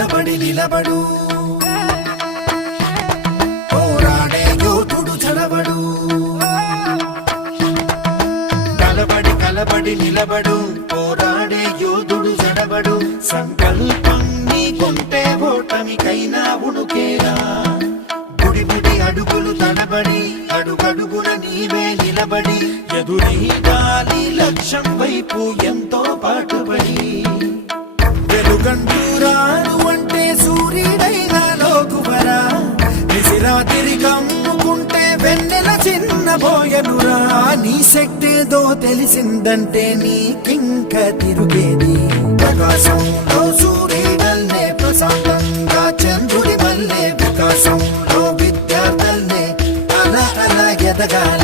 కలబడి నిలబడు పోరాడే యోధుడు చడవడు కలబడి నిలబడు పోరాడే యోధుడు చడవడు సంకల్పం నీకుంటే ఓటమికైనా ఉడుకేలా బుడి అడుగులు తడబడి అడుగడుగున నీవే నిలబడి ఎదురీదాలి లక్ష్యం వైపు ఎంతో పాటుపడి వెలుగంటూరాను అంటే సూర్యుడైనా లోకువరా నిసిరాతిరి కమ్ముకుంటే వెన్నెల చిన్నబోయనురా నీ శక్తేదో తెలిసిందంటే నీకింక తిరుగేది ప్రకాశంలో సూర్యుడల్లే ప్రశాంతంగా చంద్రుడి వల్లే వికాసంలో విద్యార్థుల్నే అలా ఎదగాలి